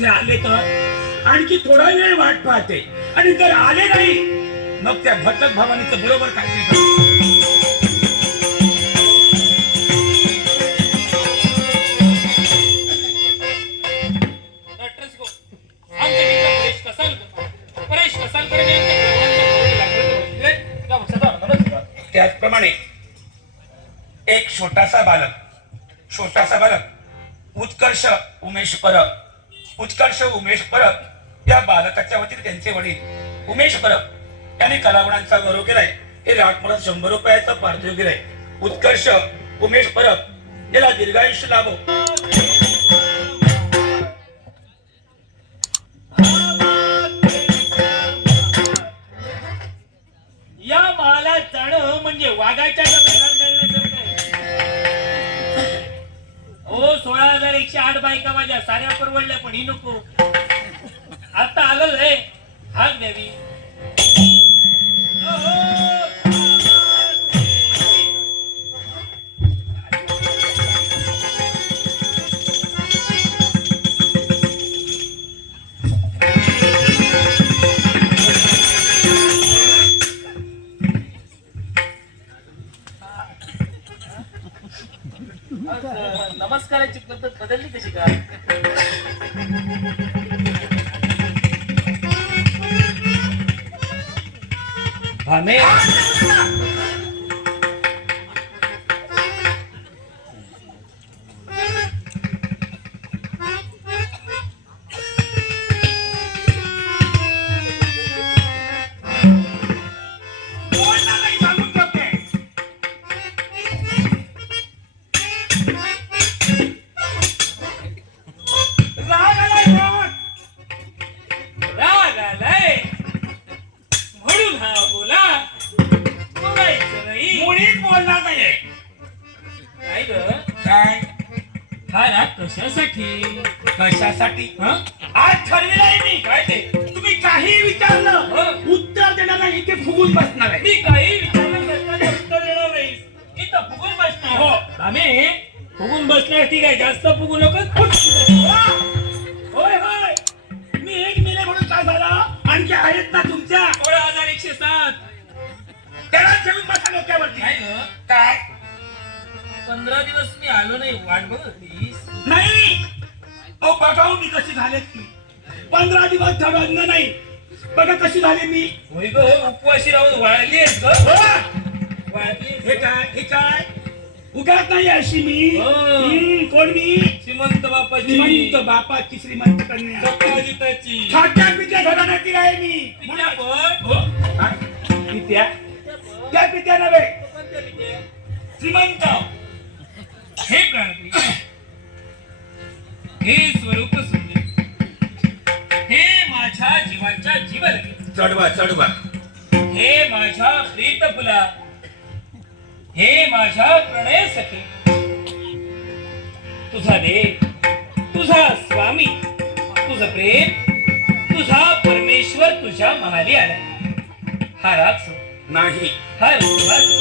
इथे आले तर आणखी थोडा वेळ वाट पाहते. आणि जर आले नाही मग त्या भटक भवानीचं बरोबर काय. त्याचप्रमाणे एक छोटासा बालक छोटासा बालक उत्कर्ष उमेश परब. उत्कर्ष उमेश परब या बालकाच्या वतीने त्यांचे वडील उमेश परब यांनी कलागुणांचा गौरव केलाय. हे राग मला शंभर रुपयाचं पार्थिव केलंय उत्कर्ष उमेश परब याला दीर्घायुष्य लाभो. या माळाला जाणं म्हणजे वाघाच्या एकशे आठ बायका माझ्या साऱ्या परवडल्या पण ही नको. आता आलं हाक द्यावी. Amém? काय? राग कशासाठी? कशासाठी? हं? आज ठरविलंय मी. काय ते? तुम्ही काही विचारलं? उत्तर देणार नाही. इथे फुगून बसणार आहे. मी काही विचारलं प्रश्नाचं उत्तर देणार इथं फुगून बसणार. हो. आम्ही फुगून बसणार ठीक आहे जास्त फुगू नको होय होय. मी एक मिले म्हणून काय झालं? आणखी आहेत ना तुमच्या? सोळा हजार एकशे सात. त्याला ठेवून बसा डोक्यावरती. काय काय? पंधरा दिवस मी आलो नाही वाट बघ. नाही! अहो बघाऊ मी कशी झाले की. पंधरा दिवस अन्न नाही. बघा कशी झाली मी. होय ग उपवाशी राहून वाळली आहेस ग. हो? वाळली हे काय हे काय? उगाच नाही अशी मी. हो. हम्म, कोण मी? श्रीमंत बापाची. श्रीमंत बापाची श्रीमंत कन्या. सप्ताजिताची छोट्या पित्या घराण्यातील आहे मी. पित्या पण. हो? काय? पित्या त्या पित्या नव्हे. कोणत्या पित्या? श्रीमंत. हे प्राणी हे स्वरूप सुंदर. हे माझ्या जीवाच्या जीव लगे चढवा चढवा. हे माझ्या प्रीत फुला. हे माझ्या प्रणय सखे. तुझा देव तुझा स्वामी तुझं प्रेम तुझा परमेश्वर तुझ्या महाली आला. हा राग. नाही. हा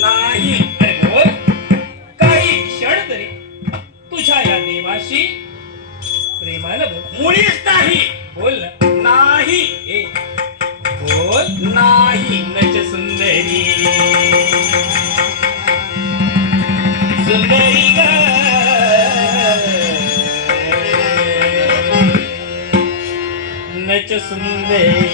नाही. क्षण तरी तुझ्या या देवाशी प्रेमानं बोल. मुळीच नाही. बोल ना. नाही. ए बोल. नाही नच सुंदरी. सुंदरी नच सुंदरी.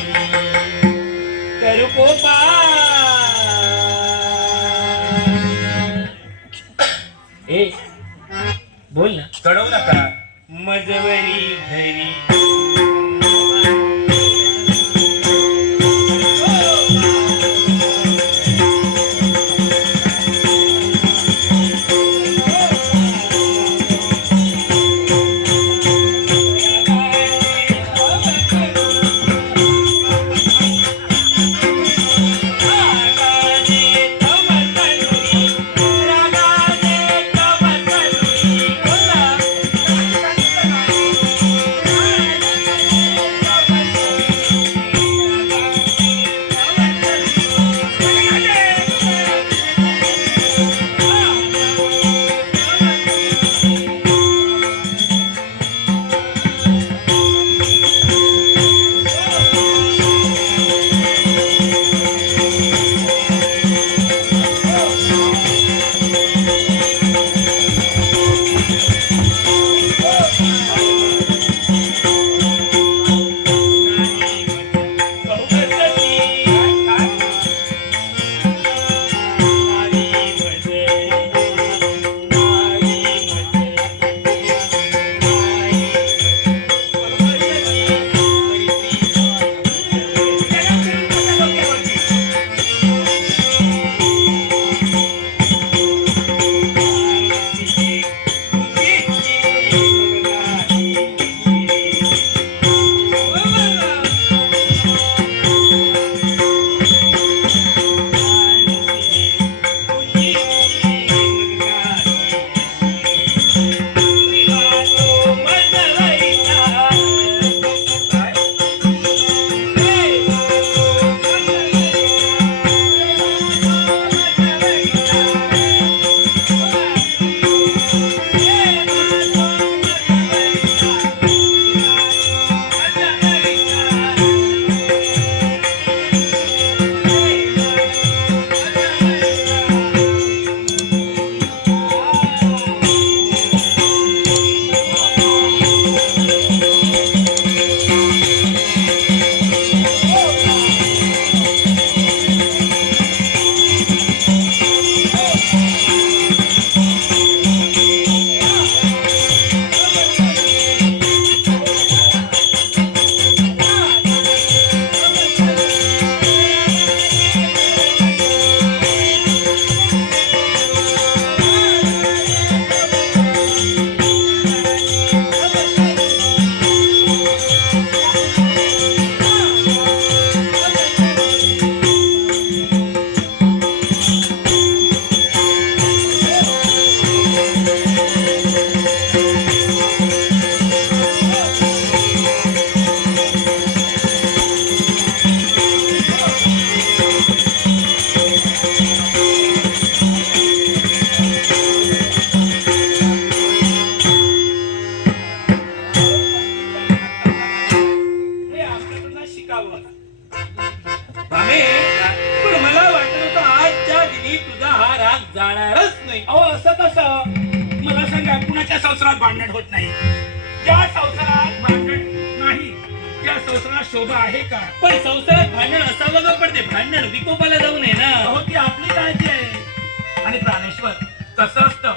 भांडण विकोपाला जाऊ नये ना. अहो ती आपली काळजी आहे. आणि प्राणेश्वर कसं असतं.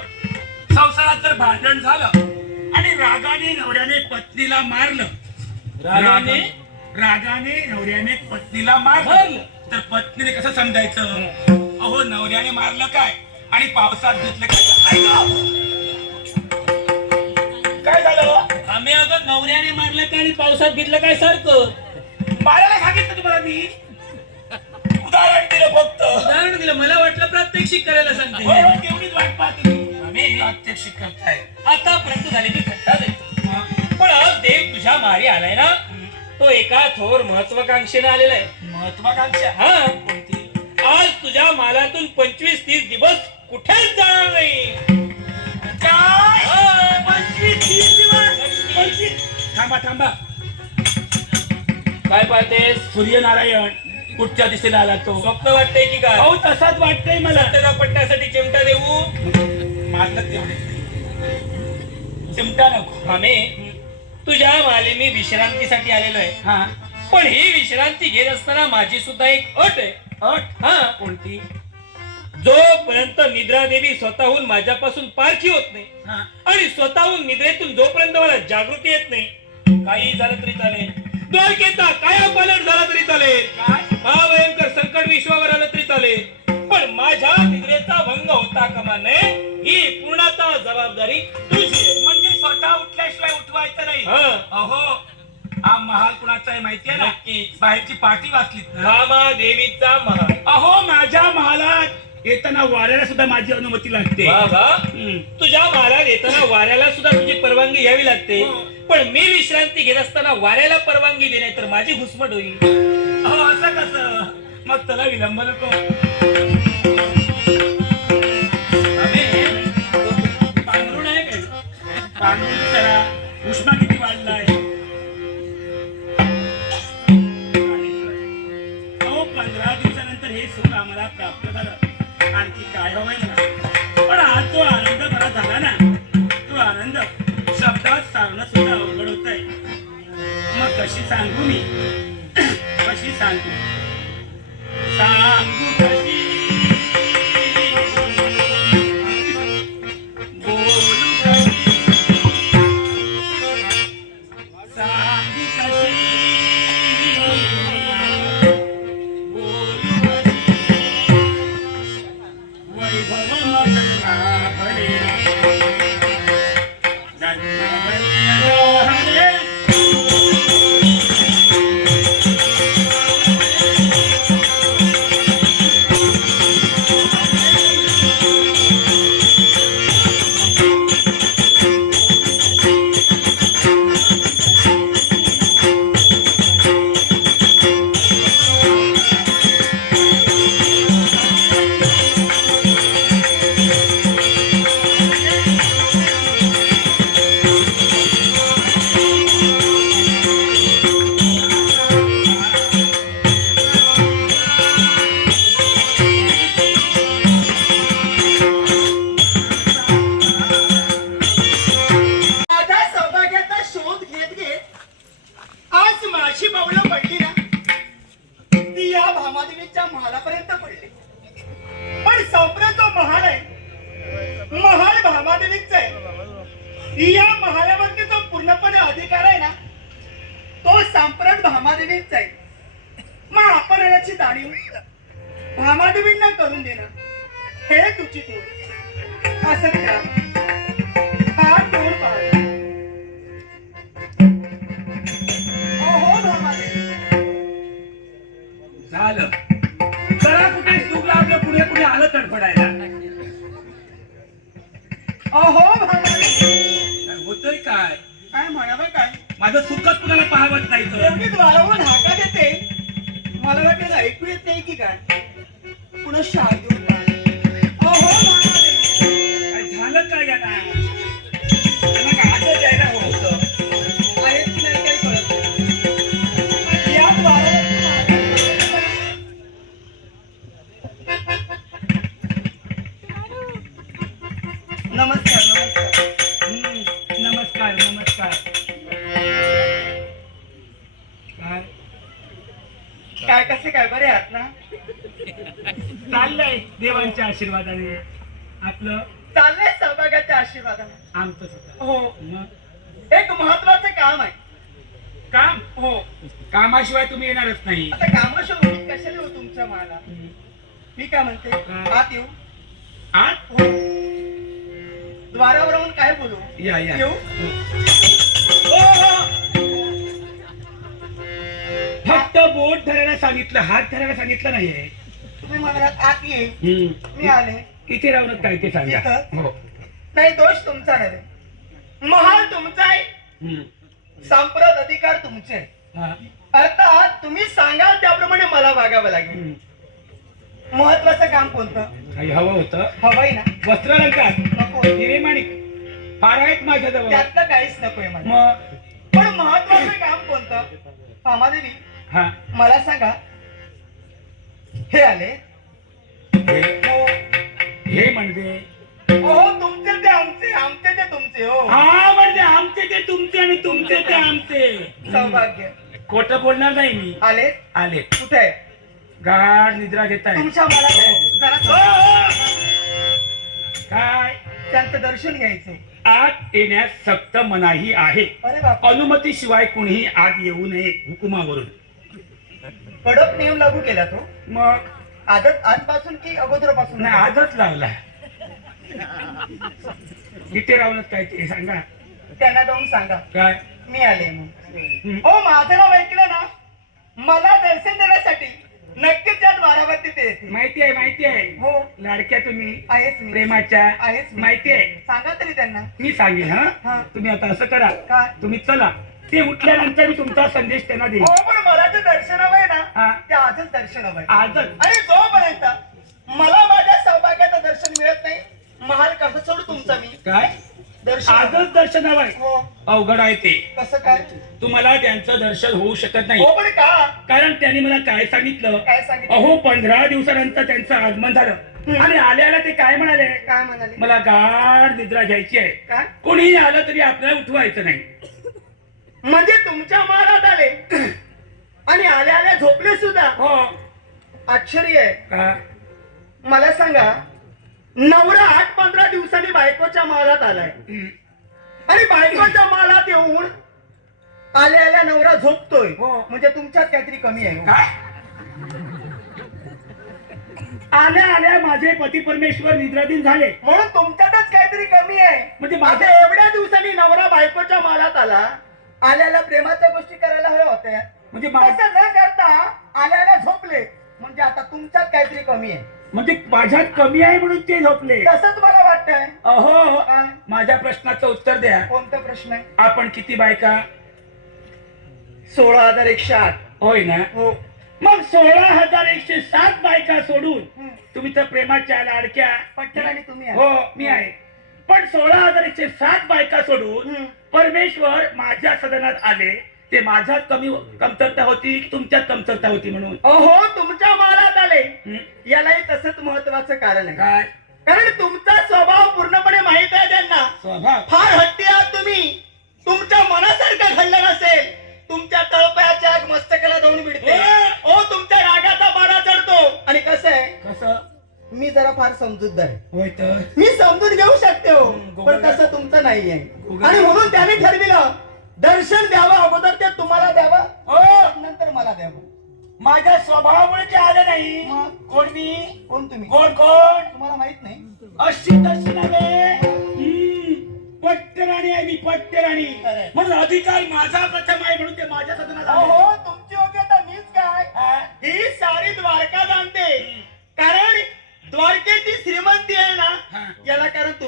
संसारात जर भांडण झालं आणि रागाने नवऱ्याने पत्नीला मारलं रागाने? रागाने नवऱ्याने पत्नीला मारलं? तर पत्नीने कसं समजायचं? अहो नवऱ्याने मारलं काय? आणि पावसात घेतलं काय! काय झालं? आम्ही अगं नवऱ्याने मारलं का आणि पावसात घेतलं काय सारखं? मारायला सांगितलं तुम्हाला मी? उदाहरण दिलं फक्त. उदाहरण दिलं. मला वाटलं प्रात्यक्षिक करायला सांगते. होय, तेवढीच वाट पाहते मी. आम्ही प्रात्यक्षिक करताय. आतापर्यंत झालेली घटना देतो पण आज देव तुझ्या मारी आलाय ना? तो एका थोर महत्वाकांक्षेने आलेला आहे. महत्वाकांक्षा? हा. कोणती? आज तुझ्या मालातून पंचवीस तीस दिवस कुठेच जाणार नाही. काय? हा. पंचवीस तीस दिवस? पंचवीस. थांबा थांबा. काय पाहतेस? सूर्यनारायण. कुठच्या दिशेला आला तो? स्वप्न वाटतंय की काय? अहो तसाच वाटतंय मला. त्याला पटण्यासाठी चिमटा देऊ? मारलं तेवढे चिमटा नको. आम्ही तुझ्या माले मी विश्रांतीसाठी आलेलो आहे. हा. पण ही विश्रांती घेत असताना माझी सुद्धा एक अट आहे. अट? हा. कोणती? जोपर्यंत निद्रा देवी स्वतःहून माझ्यापासून पारखी होत नाही हा. आणि स्वतःहून निद्रेतून जोपर्यंत मला जागृती येत नाही काही झालं तरी चालेल. द्वारकेचा काय पालट झाला तरी चालेल. काय? महाभयंकर संकट विश्वावर आलं तरी चालेल पण माझ्या निद्रेचा भंग होता कामा नये ही पूर्णतः जबाबदारी तुझी. म्हणजे स्वतः उठल्याशिवाय उठवायचं नाही हा. अहो हा महाल कुणाचा आहे माहितीये ना नक्कीच. बाहेरची पाठी वाचलीत ना रामा देवीचा महाल अहो माझ्या महालात येताना वाऱ्याला सुद्धा माझी अनुमती लागते बाबा हम्म. तुझ्या महालात येताना वाऱ्याला सुद्धा तुझी परवानगी घ्यावी लागते हो. पण मी विश्रांती घेत असताना वाऱ्याला परवानगी देणे तर माझी घुसमट होईल मग त्याला विलंब नको. आम्ही आहे काय? पाणी उष्मा किती भामादेवींना करून देणं हे उचित होईल असं करा. पाहा. झालं. जरा कुठे सुख लागलं पुढे पुढे आलं तडफडायला. अहो. काय होतंय काय? काय म्हणावं काय? माझं सुखच कुणाला पाहावत नाही तर. वारंवार हाका देते. मला वाटलं ऐकू येत नाही की काय? पुन्हा शाळ आशीर्वादाने आपलं चाललंय सौभाग्याच्या आशीर्वादाने. आमचं सुद्धा हो. मग? एक महत्वाचं काम आहे. काम? हो. कामाशिवाय तुम्ही येणारच नाही. आता कामाशिवाय कशाला येऊ तुमच्या मला? मी काय म्हणते? आत येऊ. आत? हो. द्वारावर राहून काय बोलू? या या. येऊ. फक्त बोट धरायला सांगितलं हात धरायला सांगितलं नाहीये. म्हणालात आत ये. मी. आले. किती राहणार काय ते सांगा. इथं? हो. नाही दोष तुमचा नाही. महाल तुमचा आहे. हम्म. सांप्रत अधिकार तुमचे आहे. हा. अर्थात तुम्ही सांगाल त्याप्रमाणे मला वागावं लागेल. हम्म. महत्वाचं काम कोणतं? काही हवं होतं. हवंय ना. वस्त्रालंकार. नको. हिरे माणिक फार आहेत माझ्याजवळ. त्यातलं काहीच नकोय मला. मग? पण महत्वाचं काम कोणतं? कामादेवी हा. मला सांगा हे आले. हे हो हे म्हणजे? हो तुमचे ते आमचे आमचे ते तुमचे हो. हा म्हणजे आमचे ते तुमचे आणि तुमचे ते आमचे. सौभाग्य. खोटं बोलणार नाही मी. आले? आले. कुठे आहे? गाढ निद्रा घेत आहे तुमच्या मला जरा काय? त्यांचं दर्शन घ्यायचं आत येण्यास सक्त मनाही आहे. अरे बाप अनुमती शिवाय कुणीही आत येऊ नये हुकुमावरून. कडक नियम लागू केला तो. मग आदत आजपासून की अगोदरपासून नाही आजच लावला किती राहूनच काय ते सांगा. त्यांना जाऊन सांगा. काय? मी आले म्हणून. हं. माझं नाव ऐकलं ना? मला दर्शन देण्यासाठी नक्कीच त्या द्वारावरती ते माहिती आहे माहिती आहे. हो. लाडक्या तुम्ही. आहेच मी. प्रेमाच्या. आहेच मी. माहिती आहे. सांगा तरी त्यांना. मी सांगेन हा. हा. तुम्ही आता असं करा. काय? तुम्ही चला. ते उठल्यानंतर मी तुमचा संदेश त्यांना देईन. हो पण मला जे दर्शन हवंय ना ते आजच दर्शन हवंय आजच. आणि जोपर्यंत मला माझ्या सौभाग्याचं दर्शन मिळत नाही महाल कसं सोडू तुमचं मी? काय? दर्शन. आजच दर्शन हवंय हो. अवघड आहे ते. कसं काय? तुम्हाला त्यांचं दर्शन होऊ शकत नाही. हो पण का? कारण त्यांनी मला काय सांगितलं? काय सांगितलं? अहो पंधरा दिवसानंतर त्यांचं आगमन झालं. आणि आल्याला ते काय म्हणाले? काय म्हणाले? मला गाढ निद्रा घ्यायची आहे. काय? कोणीही आलं तरी आपल्याला उठवायचं नाही. म्हणजे तुमच्या महालात आले आणि आल्या आल्या झोपले सुद्धा. हो. आश्चर्य आहे. मला सांगा नवरा आठ पंधरा दिवसांनी बायकोच्या महालात आलाय. आणि बायकोच्या महालात येऊन आल्या आल्या नवरा झोपतोय. हो. म्हणजे तुमच्यात काहीतरी कमी आहे हो. आल्या आल्या माझे पती परमेश्वर निद्राधीन झाले. म्हणून तुमच्यातच काहीतरी कमी आहे. म्हणजे माझ्या एवढ्या दिवसांनी नवरा बायकोच्या महालात आला. आल्याला प्रेमाच्या गोष्टी करायला हव्या होत्या. म्हणजे तसं न करता आल्याला झोपले. म्हणजे आता तुमच्यात काहीतरी कमी आहे. म्हणजे माझ्यात कमी आहे म्हणून ते झोपले. तसंच मला वाटतंय? अहो काय? माझ्या प्रश्नाचं उत्तर द्या. कोणता प्रश्न आहे? आपण किती बायका? सोळा हजार एकशे आठ. होय ना? हो. मग सोळा हजार एकशे सात बायका सोडून. तुम्ही तर प्रेमाच्या लाडक्या. पट्टर आणि तुम्ही आहे. हो मी आहे. पण सोळा हजार एकशे सात बायका सोडून. परमेश्वर माझ्या सदनात आले. ते माझ्यात कमी कमतरता होती की तुमच्यात कमतरता होती म्हणून. अहो तुमच्या महालात आले. हं? यालाही तसंच महत्वाचं कारण आहे. काय? कारण तुमचा स्वभाव पूर्णपणे माहीत आहे त्यांना. स्वभाव? फार मी जरा फार समजूतदार आहे. होय तर? मी समजून घेऊ शकते हो पण. तसं तुमचं नाहीये. गोगलगाय. आणि म्हणून त्याने ठरविलं दर्शन द्यावं अगोदर ते तुम्हाला द्यावं हो नंतर मला द्यावं. माझ्या स्वभावामुळे ते आले नाही. मग? कोण मी? कोण तुम्ही? कोण कोण? तुम्हाला माहीत नाही. अशी तशी नव्हे. हम्म, पट्टराणी आहे मी पट्टराणी. खरंय. म्हणून अधिकार माझा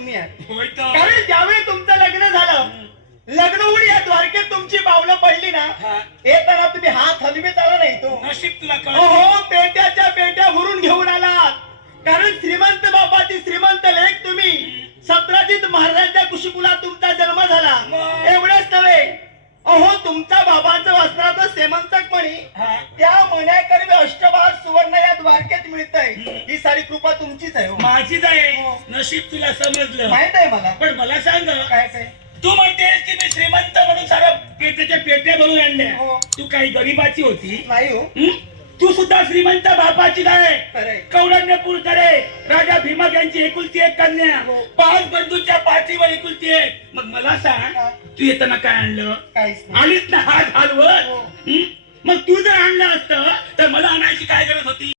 तुम्ही आहे होय तर. कारण ज्यावेळी तुमचं लग्न झालं लग्न होऊन या द्वारकेत तुमची पावलं पडली ना हा. येताना तुम्ही हात हलवीत आला नाही तो नशीब तुला कळलं. अहो पेट्याच्या पेट्या भरून घेऊन आलात कारण श्रीमंत बापाची श्रीमंत लेख तुम्ही सतराजित महाराजांच्या कुशीकुलात तुमचा जन्म झाला? एवढंच नव्हे अहो तुमच्या बाबांचं वस्त्राचं सेमंतकपणी हा. त्या मण्याकरवी अष्टभाग ही सारी कृपा तुमचीच आहे हो. माझीच आहे हो. नशीब तुला समजलं माहीत आहे मला पण मला सांग काय तू म्हणतेस की मी श्रीमंत म्हणून सारा पेट्याच्या पेट्या भरून आणल्या हो. तू काही गरीबाची होती नाही हो हं? तू सुद्धा श्रीमंत बापाची काय खरंय. कौडण्यपूर करे राजा भीमा यांची एकुलती एक कन्या हो. पाच बंधूच्या पाठीवर एकुलती एक मग मला सांग हा. तू येताना काय आणलं काहीच नाही आलीच ना हात हलवत हो. हं? मग तू जर आणलं असतं तर मला आणायची काय गरज होती